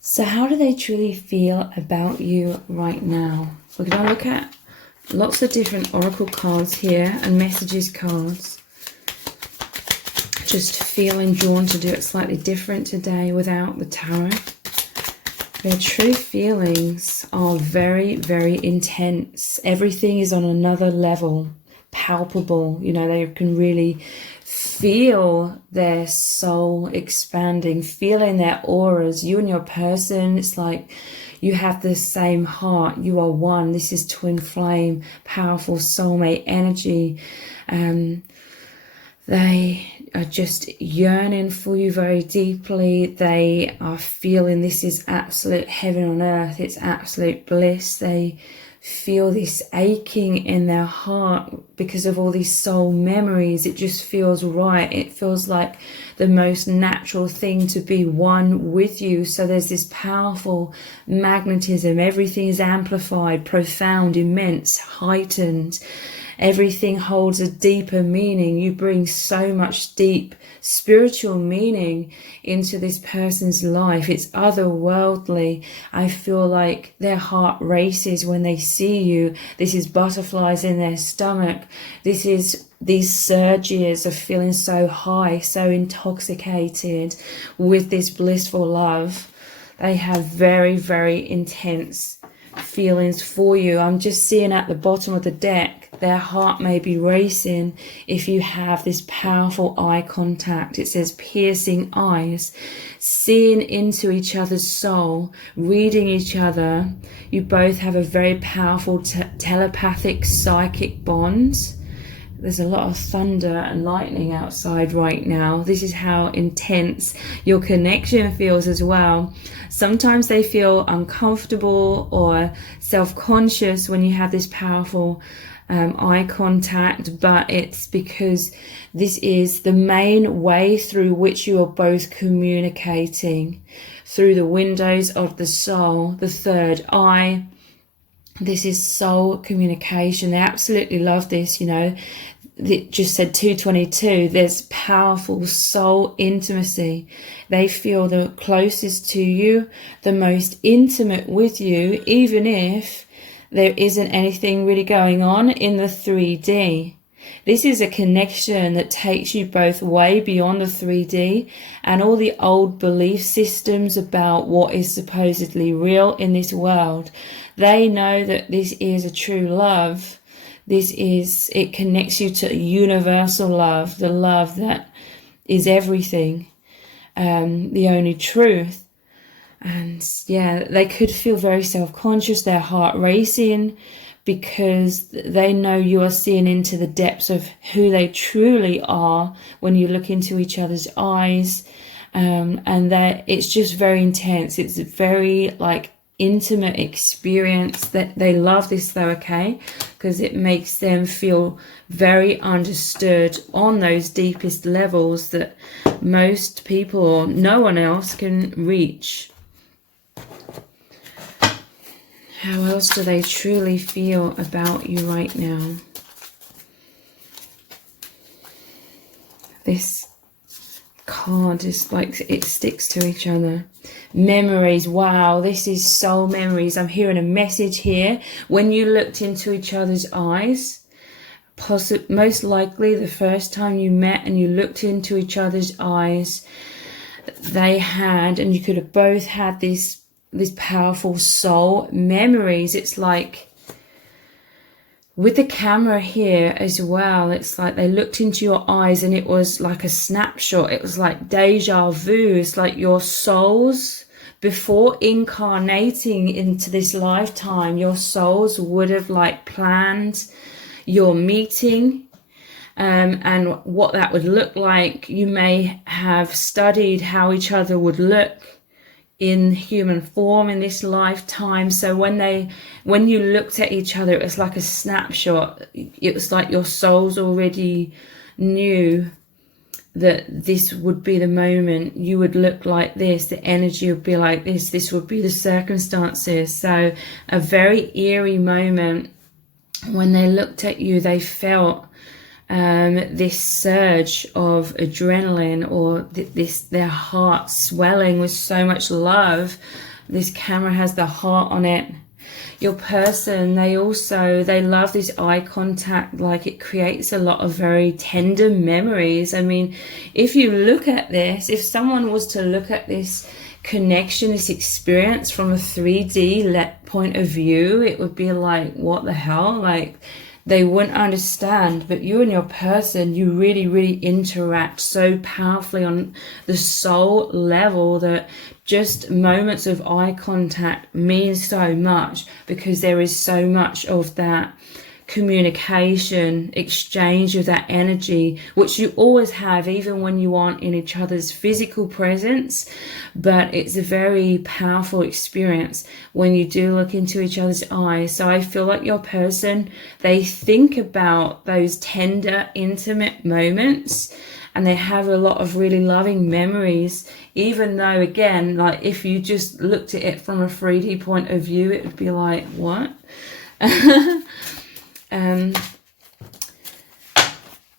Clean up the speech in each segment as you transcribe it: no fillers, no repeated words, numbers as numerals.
So how do they truly feel about you right now? We're going to look at lots of different oracle cards here and messages cards. Just feeling drawn to do it slightly different today without the tarot. Their true feelings are very, very intense. Everything is on another level, palpable. You know, they can really feel their soul expanding, feeling their auras. You and your person, it's like you have the same heart. You are one. This is twin flame, powerful soulmate energy. They are just yearning for you very deeply. They are feeling this is absolute heaven on earth. It's absolute bliss. They feel this aching in their heart because of all these soul memories. It just feels right. It feels like the most natural thing to be one with you. So there's this powerful magnetism. Everything is amplified, profound, immense, heightened. Everything holds a deeper meaning. You bring so much deep spiritual meaning into this person's life. It's otherworldly. I feel like their heart races when they see you. This is butterflies in their stomach. This is these surges of feeling so high, so intoxicated with this blissful love. They have very, very intense feelings for you. I'm just seeing at the bottom of the deck, their heart may be racing if you have this powerful eye contact. It says piercing eyes, seeing into each other's soul, reading each other. You both have a very powerful telepathic psychic bond. There's a lot of thunder and lightning outside right now. This is how intense your connection feels as well. Sometimes they feel uncomfortable or self-conscious when you have this powerful eye contact, but it's because this is the main way through which you are both communicating, through the windows of the soul, the third eye. This is soul communication. They absolutely love this, you know. It just said 222. There's powerful soul intimacy. They feel the closest to you, the most intimate with you, even if there isn't anything really going on in the 3D. This is a connection that takes you both way beyond the 3D and all the old belief systems about what is supposedly real in this world. They know that this is a true love. It connects you to universal love, the love that is everything, the only truth. And yeah, they could feel very self-conscious, their heart racing, because they know you are seeing into the depths of who they truly are when you look into each other's eyes. And that it's just very intense. It's very like intimate experience. That they love this though, okay, because it makes them feel very understood on those deepest levels that most people or no one else can reach. How else do they truly feel about you right now? This card is like it sticks to each other. Memories. Wow, this is soul memories. I'm hearing a message here. When you looked into each other's eyes, most likely the first time you met and you looked into each other's eyes, they had, and you could have both had these powerful soul memories. It's like with the camera here as well, it's like they looked into your eyes and it was like a snapshot. It was like deja vu. It's like your souls, before incarnating into this lifetime, your souls would have like planned your meeting and what that would look like. You may have studied how each other would look in human form in this lifetime. So when you looked at each other, it was like a snapshot. It was like your souls already knew that this would be the moment. You would look like this, the energy would be like this would be the circumstances. So a very eerie moment. When they looked at you, they felt this surge of adrenaline, or their heart swelling with so much love. This camera has the heart on it. Your person, they love this eye contact. Like, it creates a lot of very tender memories. I mean, if you look at this, if someone was to look at this connection, this experience from a 3D point of view, it would be like, what the hell? Like, they wouldn't understand. But you and your person, you really, really interact so powerfully on the soul level that just moments of eye contact means so much, because there is so much of that communication, exchange of that energy, which you always have, even when you aren't in each other's physical presence. But it's a very powerful experience when you do look into each other's eyes. So I feel like your person, they think about those tender, intimate moments, and they have a lot of really loving memories, even though, again, like, if you just looked at it from a 3D point of view, it would be like, what?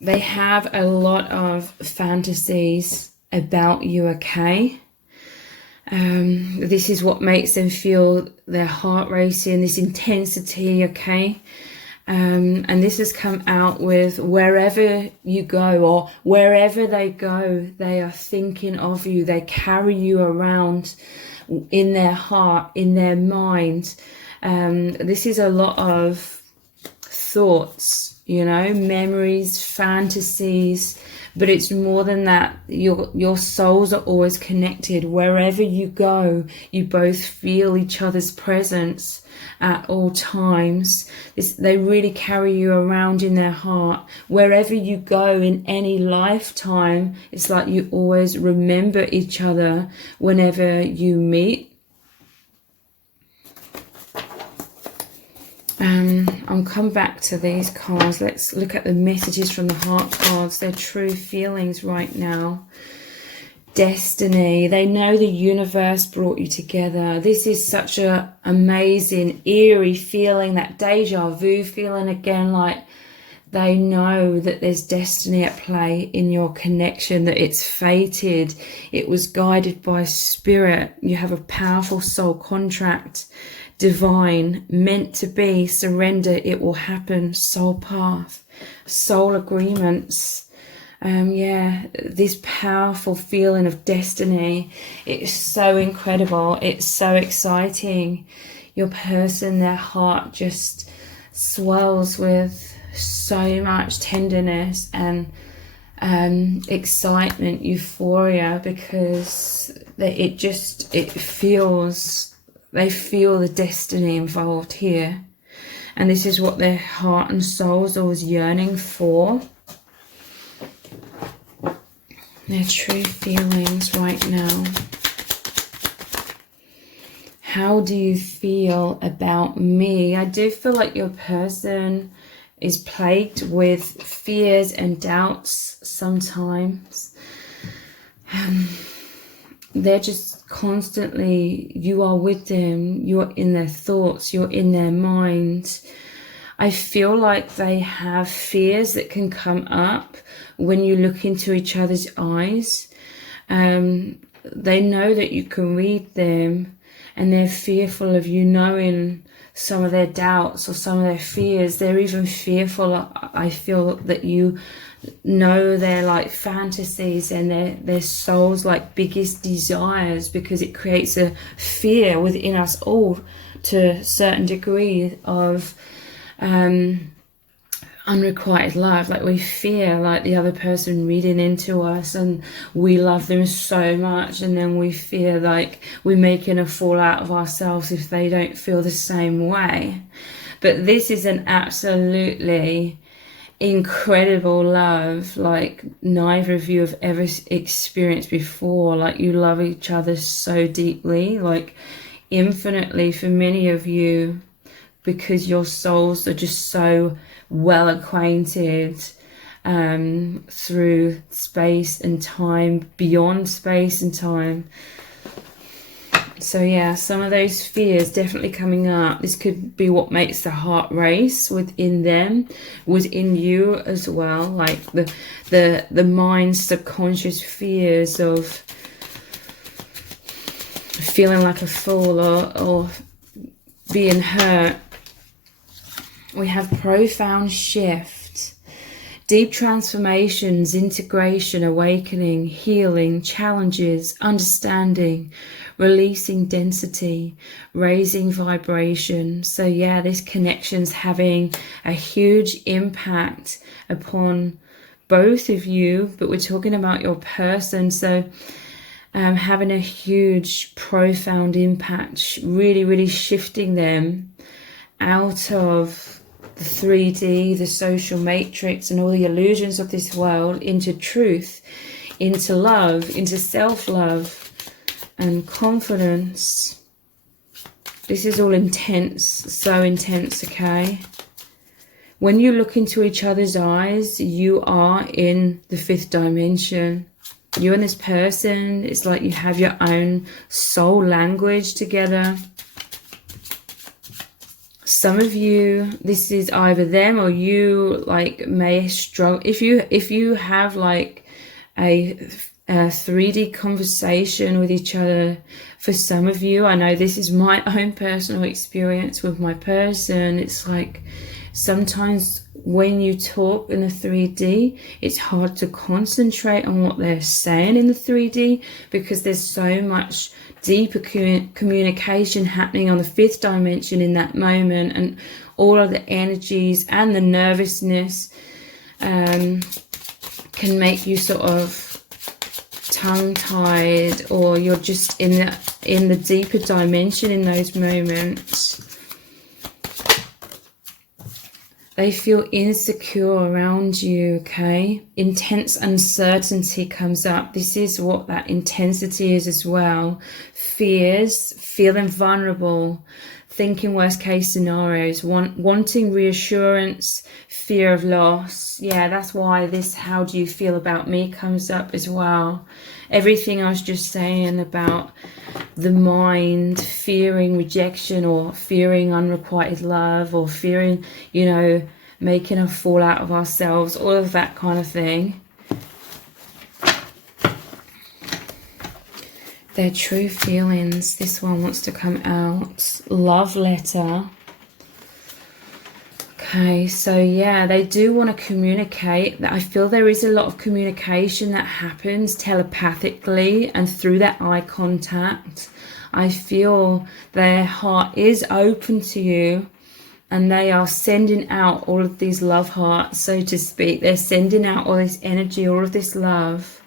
They have a lot of fantasies about you, okay? This is what makes them feel their heart racing, this intensity, okay? And this has come out with wherever you go, or wherever they go, they are thinking of you. They carry you around in their heart, in their mind. This is a lot of thoughts, you know, memories, fantasies, but it's more than that. Your souls are always connected. Wherever you go, you both feel each other's presence at all times. They really carry you around in their heart. Wherever you go in any lifetime, it's like you always remember each other whenever you meet. I'll come back to these cards. Let's look at the messages from the heart cards, their true feelings right now. Destiny. They know the universe brought you together. This is such a amazing, eerie feeling, that deja vu feeling again, like they know that there's destiny at play in your connection, that it's fated, it was guided by spirit. You have a powerful soul contract, divine, meant to be, surrender, it will happen, soul path, soul agreements. This powerful feeling of destiny, it's so incredible, it's so exciting. Your person, their heart just swells with so much tenderness and excitement, euphoria, because they feel the destiny involved here. And this is what their heart and soul is always yearning for. Their true feelings right now. How do you feel about me? I do feel like your person is plagued with fears and doubts sometimes. They're just constantly, you are with them, you're in their thoughts, you're in their mind. I feel like they have fears that can come up when you look into each other's eyes. They know that you can read them, and they're fearful of you knowing some of their doubts or some of their fears. They're even fearful, I feel, that you know their like fantasies and their soul's like biggest desires, because it creates a fear within us all to a certain degree of unrequited love. Like, we fear like the other person reading into us, and we love them so much, and then we fear like we're making a fool out of ourselves if they don't feel the same way. But this is an absolutely incredible love, like neither of you have ever experienced before. Like, you love each other so deeply, like infinitely for many of you, because your souls are just so well acquainted through space and time, beyond space and time. So yeah, some of those fears definitely coming up. This could be what makes the heart race within them, within you as well. Like the mind's subconscious fears of feeling like a fool or being hurt. We have profound shift, deep transformations, integration, awakening, healing, challenges, understanding, releasing density, raising vibration. So yeah, this connection's having a huge impact upon both of you, but we're talking about your person. So having a huge, profound impact, really, really shifting them out of the 3D, the social matrix and all the illusions of this world into truth, into love, into self-love and confidence. This is all intense, so intense, okay? When you look into each other's eyes, you are in the 5th dimension. You and this person, it's like you have your own soul language together. Some of you, this is either them or you like may struggle. If you have like a 3D conversation with each other, for some of you, I know this is my own personal experience with my person, it's like sometimes when you talk in the 3D, it's hard to concentrate on what they're saying in the 3D because there's so much deeper communication happening on the 5th dimension in that moment, and all of the energies and the nervousness can make you sort of tongue-tied, or you're just in the deeper dimension in those moments. They feel insecure around you, okay? Intense uncertainty comes up. This is what that intensity is as well. Fears, feeling vulnerable, thinking worst case scenarios, wanting reassurance, fear of loss. Yeah, that's why this how do you feel about me comes up as well. Everything I was just saying about the mind fearing rejection or fearing unrequited love or fearing, you know, making a fool out of ourselves, all of that kind of thing. Their true feelings. This one wants to come out. Love letter. Okay, so yeah, they do want to communicate. I feel there is a lot of communication that happens telepathically and through that eye contact. I feel their heart is open to you and they are sending out all of these love hearts, so to speak. They're sending out all this energy, all of this love.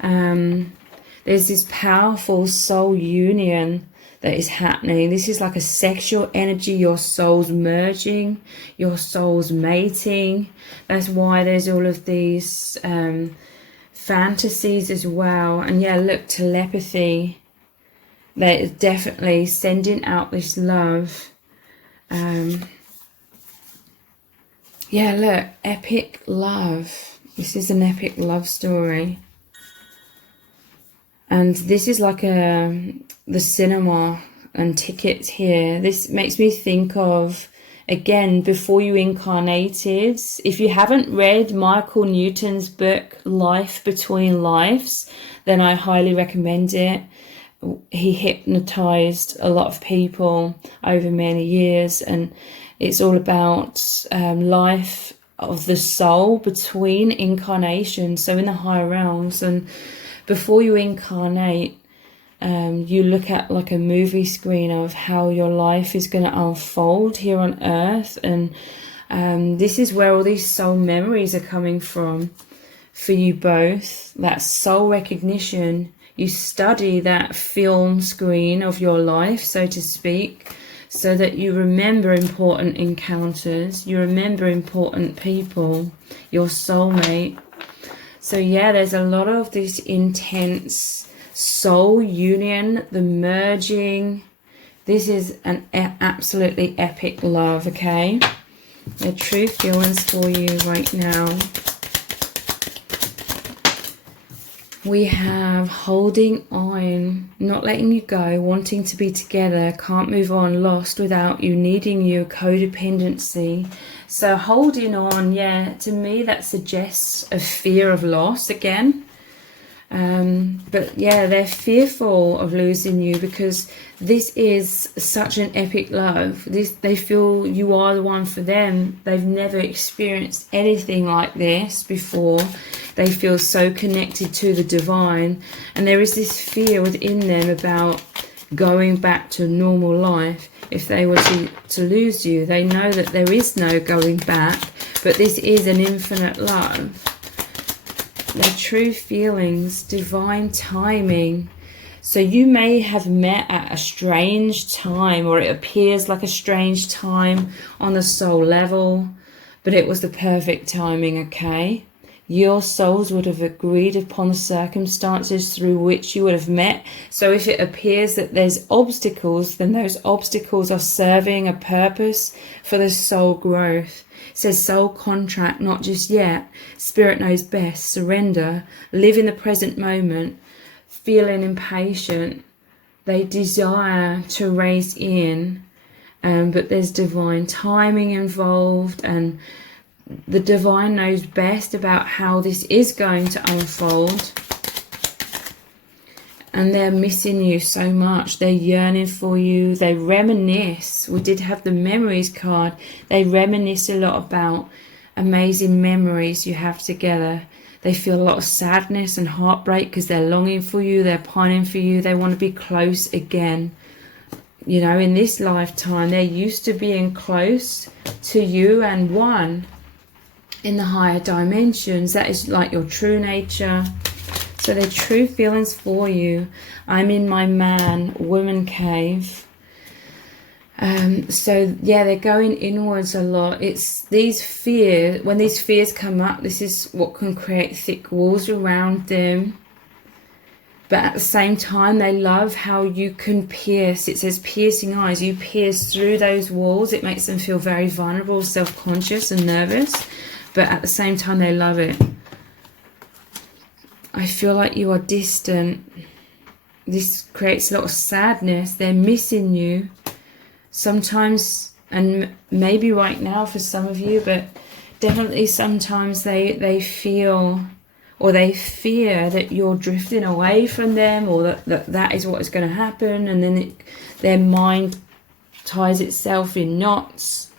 There's this powerful soul union that is happening. This is like a sexual energy, your soul's merging, your soul's mating. That's why there's all of these fantasies as well. And yeah, look, telepathy. They're definitely sending out this love. Yeah, look, epic love. This is an epic love story. And this is like the cinema and tickets here. This makes me think of, again, before you incarnated. If you haven't read Michael Newton's book, Life Between Lives, then I highly recommend it. He hypnotized a lot of people over many years, and it's all about life of the soul between incarnations, so in the higher realms. And before you incarnate, you look at like a movie screen of how your life is going to unfold here on earth, and this is where all these soul memories are coming from for you both. That soul recognition. You study that film screen of your life, so to speak, so that you remember important encounters, you remember important people, your soulmate. So yeah, there's a lot of this intense soul union, the merging. This is an absolutely epic love, okay? The true feelings for you right now. We have holding on, not letting you go, wanting to be together, can't move on, lost without you, needing you, codependency. So holding on, yeah, to me that suggests a fear of loss again. But yeah, they're fearful of losing you because this is such an epic love. They feel you are the one for them. They've never experienced anything like this before. They feel so connected to the divine, and there is this fear within them about going back to normal life. If they were to lose you, they know that there is no going back, but this is an infinite love. Their true feelings, divine timing. So you may have met at a strange time, or it appears like a strange time on the soul level, but it was the perfect timing, okay? Your souls would have agreed upon the circumstances through which you would have met. So if it appears that there's obstacles, then those obstacles are serving a purpose for the soul growth. It says soul contract, not just yet. Spirit knows best. Surrender. Live in the present moment. Feeling impatient. They desire to raise in, but there's divine timing involved, and the divine knows best about how this is going to unfold. And they're missing you so much. They're yearning for you. They reminisce. We did have the memories card. They reminisce a lot about amazing memories you have together. They feel a lot of sadness and heartbreak because they're longing for you. They're pining for you. They want to be close again. You know, in this lifetime, they're used to being close to you and one in the higher dimensions. That is like your true nature. So their true feelings for you. I'm in my man-woman cave. So yeah, they're going inwards a lot. It's these fears. When these fears come up, this is what can create thick walls around them. But at the same time, they love how you can pierce. It says piercing eyes. You pierce through those walls. It makes them feel very vulnerable, self-conscious and nervous. But at the same time, they love it. I feel like you are distant. This creates a lot of sadness. They're missing you. Sometimes, and maybe right now for some of you, but definitely sometimes they feel, or they fear that you're drifting away from them, or that is what is going to happen, and then their mind ties itself in knots.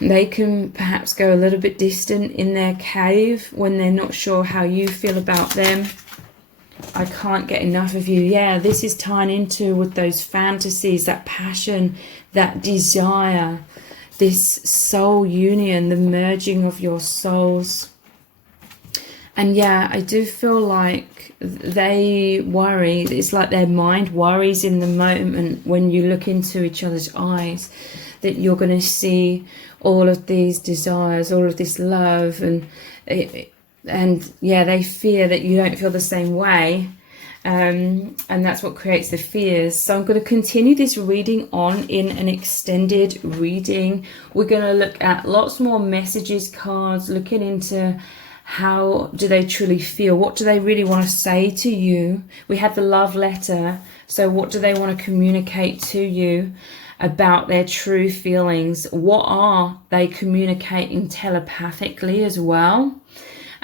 They can perhaps go a little bit distant in their cave when they're not sure how you feel about them. I can't get enough of you. Yeah, this is tying into with those fantasies, that passion, that desire, this soul union, the merging of your souls. And yeah, I do feel like they worry. It's like their mind worries in the moment when you look into each other's eyes, that you're going to see all of these desires, all of this love, and yeah, they fear that you don't feel the same way, and that's what creates the fears. So I'm going to continue this reading on in an extended reading. We're going to look at lots more messages cards, looking into how do they truly feel, what do they really want to say to you. We had the love letter, so what do they want to communicate to you about their true feelings? What are they communicating telepathically as well?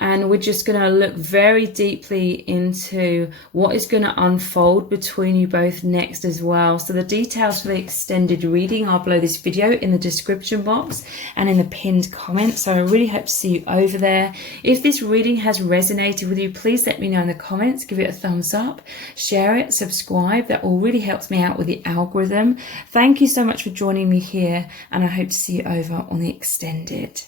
And we're just going to look very deeply into what is going to unfold between you both next as well. So the details for the extended reading are below this video in the description box and in the pinned comment. So I really hope to see you over there. If this reading has resonated with you, please let me know in the comments. Give it a thumbs up, share it, subscribe. That all really helps me out with the algorithm. Thank you so much for joining me here, and I hope to see you over on the extended.